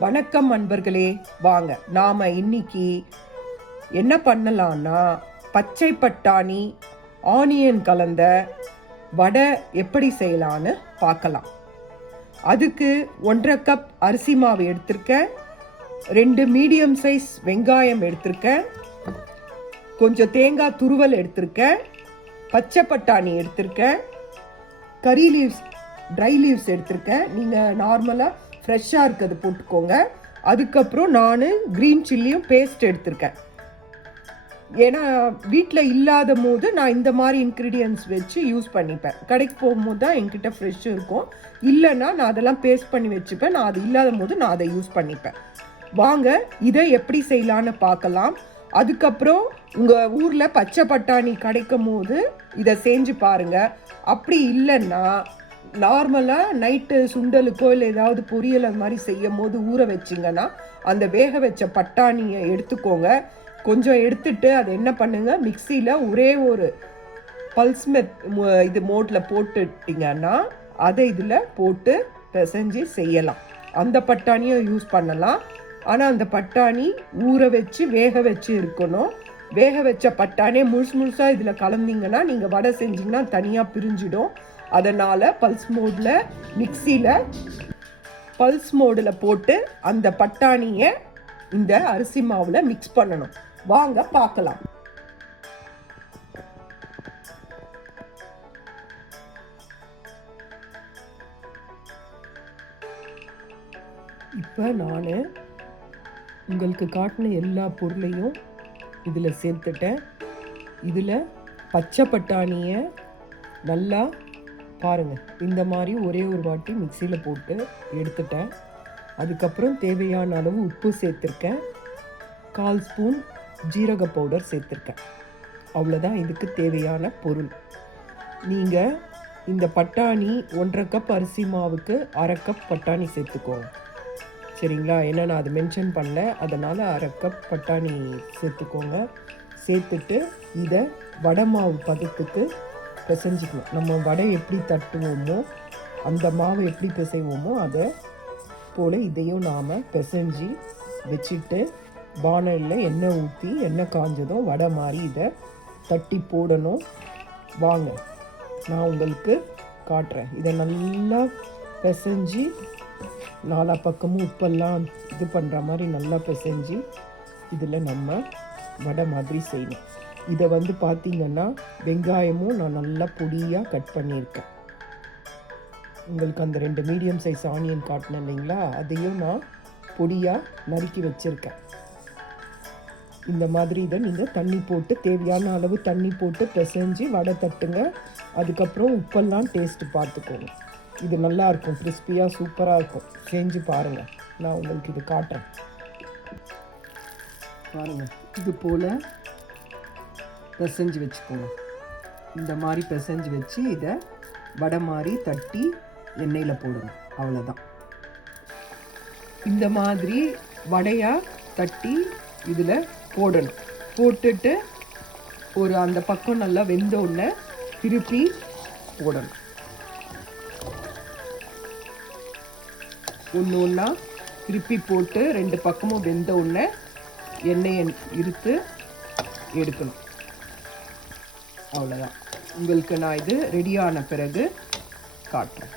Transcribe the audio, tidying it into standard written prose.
வணக்கம் அன்பர்களே, வாங்க நாம இன்னைக்கு என்ன பண்ணலாம்னா பச்சை பட்டாணி ஆனியன் கலந்த வடை எப்படி செய்யலான்னு பார்க்கலாம். அதுக்கு 1.5 கப் அரிசி மாவு எடுத்திருக்கேன், 2 மீடியம் சைஸ் வெங்காயம் எடுத்திருக்கேன், கொஞ்சம் தேங்காய் துருவல் எடுத்திருக்கேன், பச்சை பட்டாணி எடுத்திருக்கேன், கறி லீவ்ஸ் ட்ரை லீவ்ஸ் எடுத்திருக்கேன். நீங்கள் நார்மலாக ஃப்ரெஷ்ஷாக இருக்கிறது போட்டுக்கோங்க. அதுக்கப்புறம் நான் க்ரீன் சில்லியும் பேஸ்ட் எடுத்திருக்கேன். ஏன்னா வீட்டில் இல்லாத போது நான் இந்த மாதிரி இன்க்ரீடியன்ட்ஸ் வச்சு யூஸ் பண்ணிப்பேன். கடைக்கு போகும்போது தான் என்கிட்ட ஃப்ரெஷ் இருக்கும், இல்லைன்னா நான் அதெல்லாம் பேஸ்ட் பண்ணி வச்சுப்பேன். நான் அது இல்லாத போது நான் அதை யூஸ் பண்ணிப்பேன். வாங்க இதை எப்படி செய்யலான்னு பார்க்கலாம். அதுக்கப்புறம் உங்கள் ஊரில் பச்சை பட்டாணி கிடைக்கும் போது இதை செஞ்சு பாருங்கள். அப்படி இல்லைன்னா நார்மலாக நைட்டு சுண்டலுக்கோ இல்லை ஏதாவது பொரியல் அது மாதிரி செய்யும் போது ஊற வச்சிங்கன்னா அந்த வேக வச்ச பட்டாணியை எடுத்துக்கோங்க. கொஞ்சம் எடுத்துட்டு அதை என்ன பண்ணுங்கள், மிக்சியில் ஒரே ஒரு பல்ஸ் மோட்டில் போட்டுட்டிங்கன்னா அதை இதில் போட்டு பிசைஞ்சு செய்யலாம். அந்த பட்டாணியும் யூஸ் பண்ணலாம். ஆனால் அந்த பட்டாணி ஊற வச்சு வேக வச்சு இருக்கணும். வேக வச்ச பட்டாணியை முழுசாக இதில் கலந்தீங்கன்னா நீங்கள் வடை செஞ்சிங்கன்னா தனியாக பிரிஞ்சிடும். அதனால் பல்ஸ் மோடில் போட்டு அந்த பட்டாணியை இந்த அரிசி மாவில் மிக்ஸ் பண்ணணும். வாங்க பார்க்கலாம். இப்போ நான் உங்களுக்கு காட்டின எல்லா பொருளையும் இதில் சேர்த்துட்டேன். இதில் பச்சை பட்டாணியை நல்லா பாருங்கள், இந்த மாதிரி ஒரே ஒரு வாட்டி மிக்சியில் போட்டு எடுத்துட்டேன். அதுக்கப்புறம் தேவையான அளவு உப்பு சேர்த்துருக்கேன், 1/4 ஸ்பூன் ஜீரக பவுடர் சேர்த்துருக்கேன். அவ்வளோதான் இதுக்கு தேவையான பொருள். நீங்கள் இந்த பட்டாணி 1.5 கப் அரிசி மாவுக்கு 1/2 கப் பட்டாணி சேர்த்துக்கோங்க, சரிங்களா? ஏன்னா நான் அதை மென்ஷன் பண்ணல, அதனால் 1/2 கப் பட்டாணி சேர்த்துக்கோங்க. சேர்த்துட்டு இதை வடை மாவு பதத்துக்கு பிசைஞ்சிக்கணும். நம்ம வடை எப்படி தட்டுவோமோ அந்த மாவை எப்படி பிசைவோமோ அதை போல் இதையும் நாம் பிசைஞ்சி வச்சுட்டு பானலில் எண்ணெய் ஊற்றி எண்ணெய் காஞ்சதும் வடை மாதிரி இதை தட்டி போடணும். வாங்க நான் உங்களுக்கு காட்டுறேன். இதை நல்லா பிசைஞ்சி நாலா பக்கமும் உப்பெல்லாம் இது பண்ணுற மாதிரி நல்லா பிசைஞ்சி இதில் நம்ம வடை மாதிரி செய்யணும். இதை பார்த்தீங்கன்னா வெங்காயமும் நான் நல்லா பொடியாக கட் பண்ணியிருக்கேன். உங்களுக்கு அந்த 2 மீடியம் சைஸ் ஆனியன் காட்டினேன் இல்லைங்களா, அதையும் நான் பொடியாக நறுக்கி வச்சுருக்கேன். இந்த மாதிரி இதை நீங்கள் தண்ணி போட்டு தேவையான அளவு தண்ணி போட்டு பிசைஞ்சு வடை தட்டுங்க. அதுக்கப்புறம் உப்பெல்லாம் டேஸ்ட்டு பார்த்துக்கோங்க. இது நல்லாயிருக்கும், கிறிஸ்பியாக சூப்பராக இருக்கும். செஞ்சு பாருங்கள், நான் உங்களுக்கு இது காட்டுறேன். பாருங்கள், இது போல் பிசைஞ்சு வச்சுக்கோங்க. இந்த மாதிரி பிசைஞ்சு வச்சு இதை வடை மாதிரி தட்டி எண்ணெயில் போடணும். அவ்வளோதான். இந்த மாதிரி வடையாக தட்டி இதில் போடணும். போட்டுட்டு ஒரு அந்த பக்கம் நல்லா வெந்த உடனே திருப்பி போடணும். ஒன்று ஒன்றா திருப்பி போட்டு 2 பக்கமும் வெந்த உடனே எண்ணெயை இருத்து எடுக்கணும். அவ்வளோதான். உங்களுக்கு நான் இது ரெடியான பிறகு காட்டுறேன்.